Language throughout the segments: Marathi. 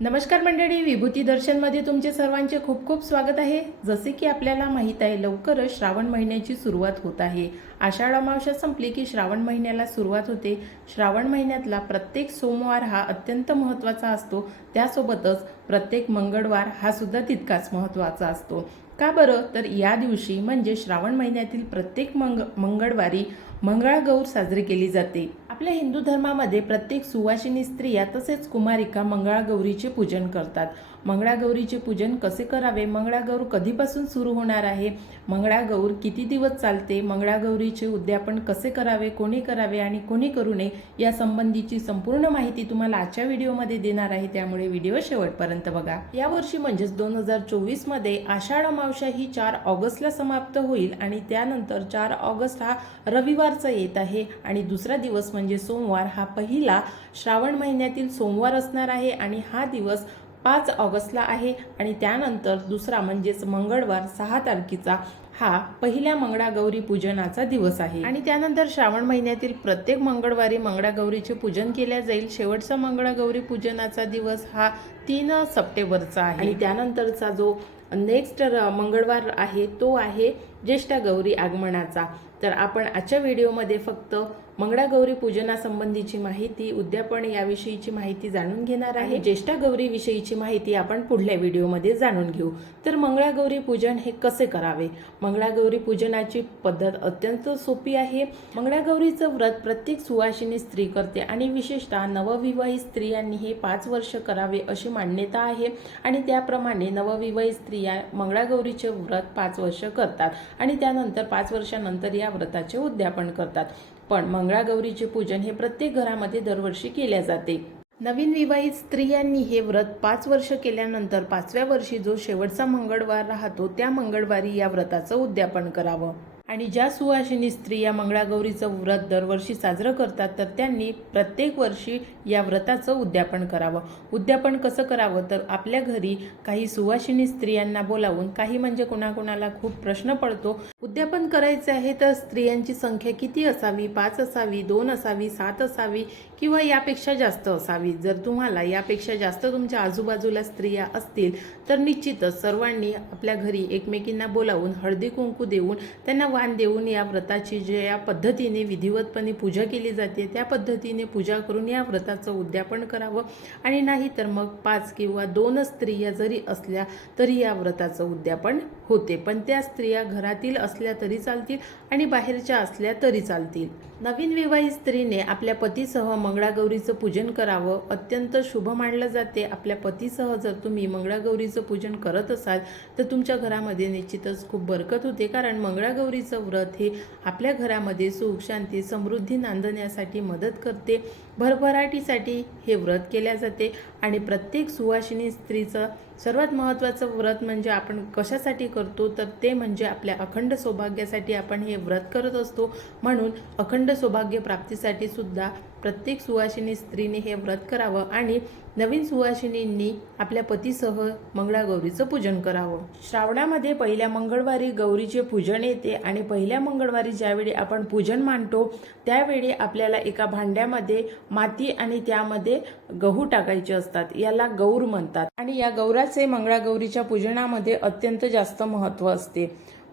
नमस्कार मंडळी विभूती दर्शनमध्ये तुमचे सर्वांचे खूप खूप स्वागत आहे. जसे की आपल्याला माहीत आहे लवकरच श्रावण महिन्याची सुरुवात होत आहे. आषाढ अमावस्या संपली की श्रावण महिन्याला सुरुवात होते. श्रावण महिन्यातला प्रत्येक सोमवार हा अत्यंत महत्त्वाचा असतो. त्यासोबतच प्रत्येक मंगळवार हा सुद्धा तितकाच महत्त्वाचा असतो. का बरं? तर या दिवशी म्हणजे श्रावण महिन्यातील प्रत्येक मंग मंगळवारी मंगळागौर साजरी केली जाते. आपल्या हिंदू धर्मामध्ये प्रत्येक सुवासिनी स्त्रिया तसेच कुमारिका मंगळागौरीचे पूजन करतात. मंगळागौरीचे पूजन कसे करावे? मंगळागौर कधीपासून सुरू होणार आहे? मंगळागौर किती दिवस चालते? मंगळागौरीचे उद्यापन कसे करावे? कोणी करावे आणि कोणी करू नये या संबंधीची संपूर्ण माहिती तुम्हाला आजच्या व्हिडिओमध्ये देणार आहे. त्यामुळे व्हिडिओ शेवटपर्यंत बघा. यावर्षी म्हणजेच दोन हजार चोवीसमध्ये आषाढ अमावस्या ही चार ऑगस्टला समाप्त होईल आणि त्यानंतर चार ऑगस्ट हा रविवारचा येत आहे आणि दुसरा दिवस म्हणजे सोमवार हा पहिला श्रावण महिन्यातील सोमवार असणार आहे आणि हा दिवस पाच ऑगस्टला आहे आणि त्यानंतर दुसरा म्हणजेच मंगळवार सहा तारखेचा हा पहिल्या मंगळागौरी पूजनाचा दिवस आहे. आणि त्यानंतर श्रावण महिन्यातील प्रत्येक मंगळवारी मंगळागौरीचे पूजन केल्या जाईल. शेवटचा मंगळागौरी पूजनाचा दिवस हा तीन सप्टेंबरचा आहे. आणि त्यानंतरचा जो नेक्स्ट मंगळवार आहे तो आहे ज्येष्ठ गौरी आगमनाचा. तर आपण आजच्या व्हिडिओमध्ये फक्त मंगळागौरी पूजनासंबंधीची माहिती उद्यापन याविषयीची माहिती जाणून घेणार आहे. ज्येष्ठ गौरी विषयीची माहिती आपण पुढल्या व्हिडिओमध्ये जाणून घेऊ. तर मंगळागौरी पूजन हे कसे करावे? मंगळागौरी पूजनाची पद्धत अत्यंत सोपी आहे. मंगळागौरीचं व्रत प्रत्येक सुवासिनी स्त्री करते आणि विशेषतः नवविवाहित स्त्रियांनी हे पाच वर्ष करावे अशी मान्यता आहे. आणि त्याप्रमाणे नवविवाहित स्त्रिया मंगळागौरीचे व्रत पाच वर्ष करतात आणि त्यानंतर पाच वर्षानंतर या व्रताचे उद्यापन करतात. पण मंगळागौरीचे पूजन हे प्रत्येक घरामध्ये दरवर्षी केले जाते. नवीन विवाहित स्त्रियांनी हे व्रत पाच वर्ष केल्यानंतर पाचव्या वर्षी जो शेवटचा मंगळवार राहतो त्या मंगळवारी या व्रताचं उद्यापन करावं. आणि ज्या सुवासिनी स्त्रिया मंगळागौरीचं व्रत दरवर्षी साजरं करतात तर त्यांनी प्रत्येक वर्षी या व्रताचं उद्यापन करावं. उद्यापन कसं करावं? तर आपल्या घरी काही सुवासिनी स्त्रियांना बोलावून काही म्हणजे कोणाकोणाला खूप प्रश्न पडतो. उद्यापन करायचे आहे तर स्त्रियांची संख्या किती असावी? पाच असावी? दोन असावी? सात असावी? किंवा यापेक्षा जास्त असावी? जर तुम्हाला यापेक्षा जास्त तुमच्या आजूबाजूला स्त्रिया असतील तर निश्चितच सर्वांनी आपल्या घरी एकमेकींना बोलावून हळदी कुंकू देऊन त्यांना वाण देऊन या व्रताची जे या पद्धतीने विधिवतपणे पूजा केली जाते त्या पद्धतीने पूजा करून या व्रताचं उद्यापन करावं. आणि नाही तर मग पाच किंवा दोन स्त्रिया जरी असल्या तरी या व्रताचं उद्यापन होते. पण त्या स्त्रिया घरातील असल्या तरी चालतील आणि बाहेरच्या असल्या तरी चालतील. नवीन विवाहित स्त्रीने आपल्या पतीसह मंगळागौरीचं पूजन करावं. अत्यंत शुभ मानलं जाते. आपल्या पतीसह जर तुम्ही मंगळागौरीचं पूजन करत असाल तर तुमच्या घरामध्ये निश्चितच खूप बरकत होते. कारण मंगळागौरीचं व्रत हे आपल्या घरामध्ये सुख शांती समृद्धी नांदण्यासाठी मदत करते. भरभराटीसाठी हे व्रत केल्या जाते आणि प्रत्येक सुवासिनी स्त्रीचं सर्वात महत्त्वाचं व्रत म्हणजे आपण कशासाठी करतो तर ते म्हणजे आपल्या अखंड सौभाग्यासाठी आपण हे व्रत करत असतो. म्हणून अखंड सौभाग्य प्राप्तीसाठी सुद्धा प्रत्येक सुवासिनी स्त्रीने हे व्रत करावं आणि नवीन सुवासिनींनी आपल्या पतीसह मंगळागौरीचं पूजन करावं. श्रावणामध्ये पहिल्या मंगळवारी गौरीचे पूजन येते आणि पहिल्या मंगळवारी ज्यावेळी आपण पूजन मांडतो त्यावेळी आपल्याला एका भांड्यामध्ये माती आणि त्यामध्ये गहू टाकायचे असतात. याला गौर म्हणतात. आणि या गौराचे मंगळागौरीच्या पूजनामध्ये अत्यंत जास्त महत्त्व असते.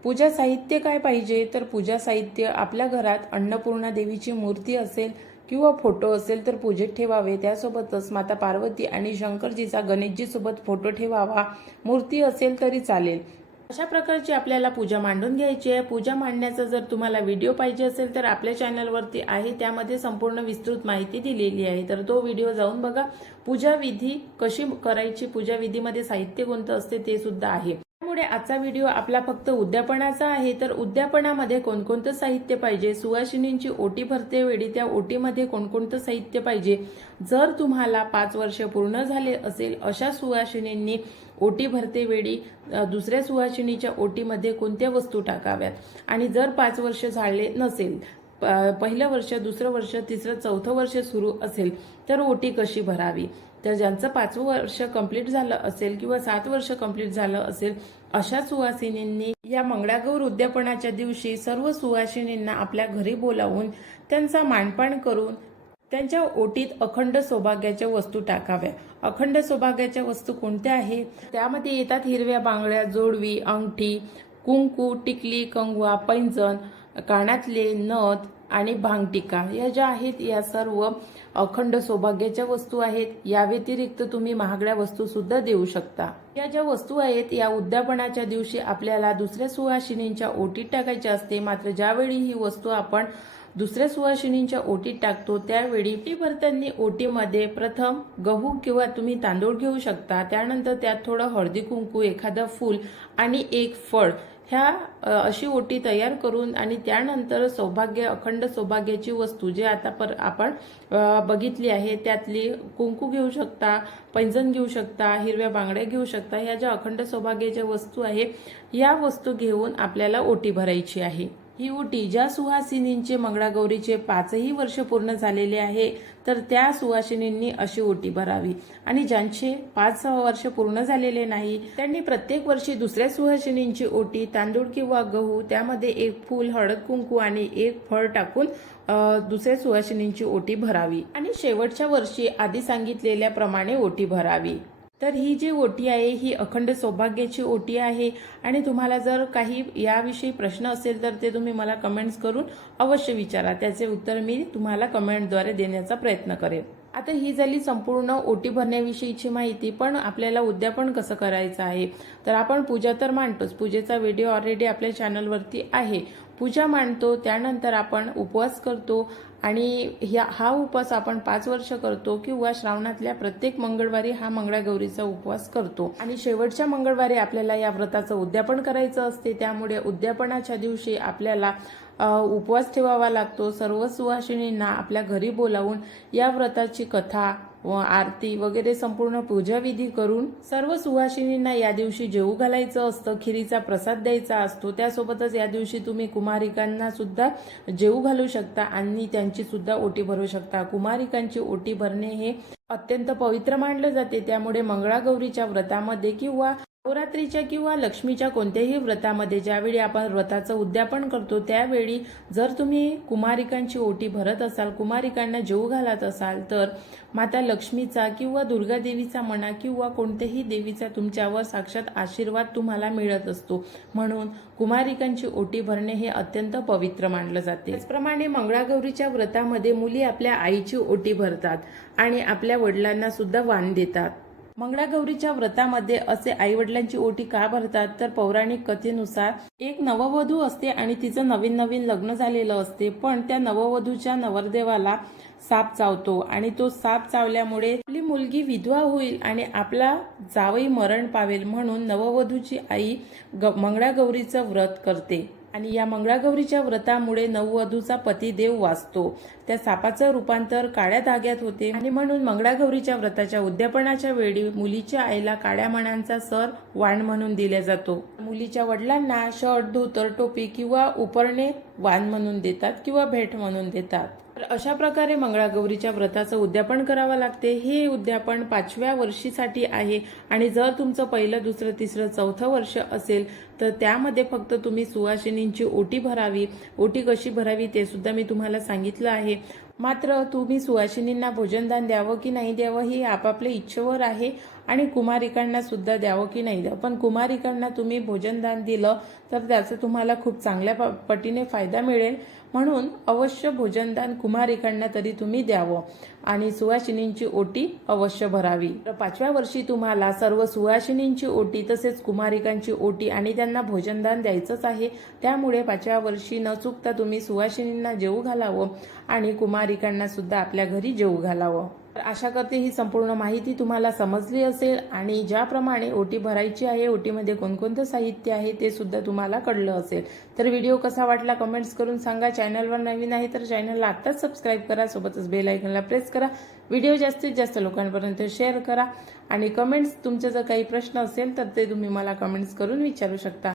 पूजा साहित्य काय पाहिजे? तर पूजा साहित्य आपल्या घरात अन्नपूर्णा देवीची मूर्ती असेल किंवा फोटो असेल तर पूजेत ठेवावे. त्यासोबतच माता पार्वती आणि शंकरजीचा गणेशजीसोबत फोटो ठेवावा. मूर्ती असेल तरी चालेल. अशा प्रकारची आपल्याला पूजा मांडून घ्यायची आहे. पूजा मांडण्याचा जर तुम्हाला व्हिडिओ पाहिजे असेल तर आपल्या चॅनलवरती आहे. त्यामध्ये संपूर्ण विस्तृत माहिती दिलेली आहे. तर तो व्हिडिओ जाऊन बघा. पूजा विधी कशी करायची? पूजा विधीमध्ये साहित्य कोणतं असते ते सुद्धा आहे. त्यामुळे आजचा व्हिडिओ आपला फक्त उद्यापनाचा आहे तर उद्यापनामध्ये कोणकोणतं साहित्य पाहिजे? सुवासिनींची ओटी भरते वेळी त्या ओटीमध्ये कोणकोणतं साहित्य पाहिजे? जर तुम्हाला पाच वर्ष पूर्ण झाले असेल अशा सुवासिनींनी ओटी भरते वेळी दुसऱ्या सुवासिनीच्या ओटीमध्ये कोणत्या वस्तू टाकाव्यात? आणि जर पाच वर्ष झाले नसेल प- पहिलं वर्ष दुसरं वर्ष तिसरं चौथं वर्ष सुरू असेल तर ओटी कशी भरावी? तर ज्यांचं पाचवं वर्ष कंप्लीट झालं असेल किंवा सात वर्ष कंप्लीट झालं असेल अशा सुवासिनींनी या मंगळागौर उद्यापनाच्या दिवशी सर्व सुवासिनींना आपल्या घरी बोलावून त्यांचा मानपान करून त्यांच्या ओटीत अखंड सौभाग्याच्या वस्तू टाकाव्या. अखंड सौभाग्याच्या वस्तू कोणत्या आहे त्यामध्ये येतात हिरव्या बांगड्या जोडवी अंगठी कुंकू टिकली कंगवा पैंजण कानातले नथ आणि भांगटिका. या ज्या आहेत या सर्व अखंड सौभाग्याच्या वस्तू आहेत. या व्यतिरिक्त तुम्ही महागड्या वस्तू सुद्धा देऊ शकता. या ज्या वस्तू आहेत या उद्यापनाच्या दिवशी आपल्याला दुसऱ्या सुवासिनींच्या ओटीत टाकायच्या असते. मात्र ज्यावेळी ही वस्तू आपण दुसऱ्या सुवासिनींच्या ओटीत टाकतो त्यावेळी ती भरतांनी ओटीमध्ये प्रथम गहू किंवा तुम्ही तांदूळ घेऊ शकता. त्यानंतर त्यात थोडं हळदी कुंकू एखादं फूल आणि एक फळ. ह्या अशी ओटी तयार करून आणि त्यानंतर सौभाग्य अखंड सौभाग्याची वस्तू जे आता पर आपण बघितली आहे त्यातली कुंकू घेऊ शकता पैंजण घेऊ शकता हिरव्या बांगड्या घेऊ शकता ह्या ज्या अखंड सौभाग्याच्या वस्तू आहे या वस्तू घेऊन आपल्याला ओटी भरायची आहे. ही ओटी ज्या सुहासिनींचे मंगळागौरीचे पाचही वर्ष पूर्ण झालेले आहे तर त्या सुहासिनींनी अशी ओटी भरावी. आणि ज्यांचे पाच वर्ष पूर्ण झालेले नाही त्यांनी प्रत्येक वर्षी दुसऱ्या सुहासिनींची ओटी तांदूळ किंवा गहू त्यामध्ये एक फूल हळद कुंकू आणि एक फळ टाकून दुसऱ्या सुहासिनींची ओटी भरावी. आणि शेवटच्या वर्षी आधी सांगितलेल्याप्रमाणे ओटी भरावी. तर ही जी ओटी आहे ही अखंड सौभाग्याची ओटी आहे. आणि तुम्हाला जर काही याविषयी प्रश्न असेल तर ते तुम्ही मला कमेंट्स करून अवश्य विचारा. त्याचे उत्तर मी तुम्हाला कमेंटद्वारे देण्याचा प्रयत्न करेन. आता ही झाली संपूर्ण ओटी भरण्याविषयीची माहिती पण आपल्याला उद्यापन कसं करायचं आहे? तर आपण पूजा तर मांडतोच पूजेचा व्हिडिओ ऑलरेडी आपल्या चॅनलवरती आहे. पूजा मांडतो त्यानंतर आपण उपवास करतो आणि ह्या हा उपवास आपण पाच वर्ष करतो किंवा श्रावणातल्या प्रत्येक मंगळवारी हा मंगळागौरीचा उपवास करतो. आणि शेवटच्या मंगळवारी आपल्याला या व्रताचं उद्यापन करायचं असते त्यामुळे उद्यापनाच्या दिवशी आपल्याला उपवास ठेवावा लागतो. सर्व सुवासिनींना आपल्या घरी बोलावून या व्रताची कथा व आरती वगैरे संपूर्ण पूजाविधी करून सर्व सुहासिनींना या दिवशी जेऊ घालायचं असतं खिरीचा प्रसाद द्यायचा असतो. त्यासोबतच या दिवशी तुम्ही कुमारिकांना सुद्धा जेऊ घालू शकता आणि त्यांची सुद्धा ओटी भरू शकता. कुमारिकांची ओटी भरणे हे अत्यंत पवित्र मानलं जाते. त्यामुळे मंगळागौरीच्या व्रतामध्ये किंवा नवरात्रीच्या किंवा लक्ष्मीच्या कोणत्याही व्रतामध्ये ज्यावेळी आपण व्रताचं उद्यापन करतो त्यावेळी जर तुम्ही कुमारिकांची ओटी भरत असाल कुमारिकांना जेव घालत असाल तर माता लक्ष्मीचा किंवा दुर्गा देवीचा म्हणा किंवा कोणत्याही देवीचा तुमच्यावर साक्षात आशीर्वाद तुम्हाला मिळत असतो. म्हणून कुमारिकांची ओटी भरणे हे अत्यंत पवित्र मानलं जाते. त्याचप्रमाणे मंगळागौरीच्या व्रतामध्ये मुली आपल्या आईची ओटी भरतात आणि आपल्या वडिलांना सुद्धा वाण देतात. मंगळागौरीच्या व्रतामध्ये असे आई वडिलांची ओटी का भरतात? तर पौराणिक कथेनुसार एक नववधू असते आणि तिचं नवीन नवीन लग्न झालेलं असते पण त्या नववधूच्या नवरदेवाला साप चावतो आणि तो साप चावल्यामुळे आपली मुलगी विधवा होईल आणि आपला जावई मरण पावेल म्हणून नववधूची आई ग- मंगळागौरीचं व्रत करते. आणि या मंगळागौरीच्या व्रतामुळे नववधूचा पतिदेव वाचतो. त्या सापाचं रूपांतर काळ्या धाग्यात होते. आणि म्हणून मंगळागौरीच्या व्रताच्या उद्यापनाच्या वेळी मुलीच्या आईला काळ्या मणांचा सर वाण म्हणून दिला जातो. मुलीच्या वडिलांना शर्ट धोतर टोपी किंवा उपरणे वाण म्हणून देतात किंवा भेट म्हणून देतात. तर अशा प्रकारे मंगळागौरीच्या व्रताचं उद्यापन करावं लागते. हे उद्यापन पाचव्या वर्षीसाठी आहे आणि जर तुमचं पहिलं दुसरं तिसरं चौथं वर्ष असेल तर त्यामध्ये फक्त तुम्ही सुवासिनींची ओटी भरावी. ओटी कशी भरावी ते सुद्धा मी तुम्हाला सांगितलं आहे. मात्र तुम्ही सुवासिनींना भोजनदान द्यावं की नाही द्यावं ही आपापल्या इच्छेवर आहे आणि कुमारिकांना सुद्धा द्यावं की नाही द्यावं. पण कुमारिकांना तुम्ही भोजनदान दिलं तर त्याचं तुम्हाला खूप चांगल्या प- पटीने फायदा मिळेल. म्हणून अवश्य भोजनदान कुमारिकांना तरी तुम्ही द्यावं. आणि सुवासिनींची ओटी अवश्य भरावी. तर पाचव्या वर्षी तुम्हाला सर्व सुवासिनींची ओटी तसेच कुमारिकांची ओटी आणि त्यांना भोजनदान द्यायचंच आहे. त्यामुळे पाचव्या वर्षी न चुकता तुम्ही सुवासिनींना जेऊ घालावं आणि कुमारिकांना सुद्धा आपल्या घरी जेऊ घालावं. तर आशा करते ही संपूर्ण माहिती तुम्हाला समजली असेल आणि ज्याप्रमाणे ओटी भरायची आहे ओटीमध्ये कोणकोणतं साहित्य आहे ते सुद्धा तुम्हाला कळलं असेल. तर व्हिडिओ कसा वाटला कमेंट्स करून सांगा. चॅनलवर नवीन आहे तर चॅनलला आत्ताच सबस्क्राईब करा. सोबतच बेल आयकनला प्रेस करा. व्हिडिओ जास्तीत जास्त लोकांपर्यंत शेअर करा. आणि कमेंट्स तुमचे जर काही प्रश्न असेल तर ते तुम्ही मला कमेंट्स करून विचारू शकता.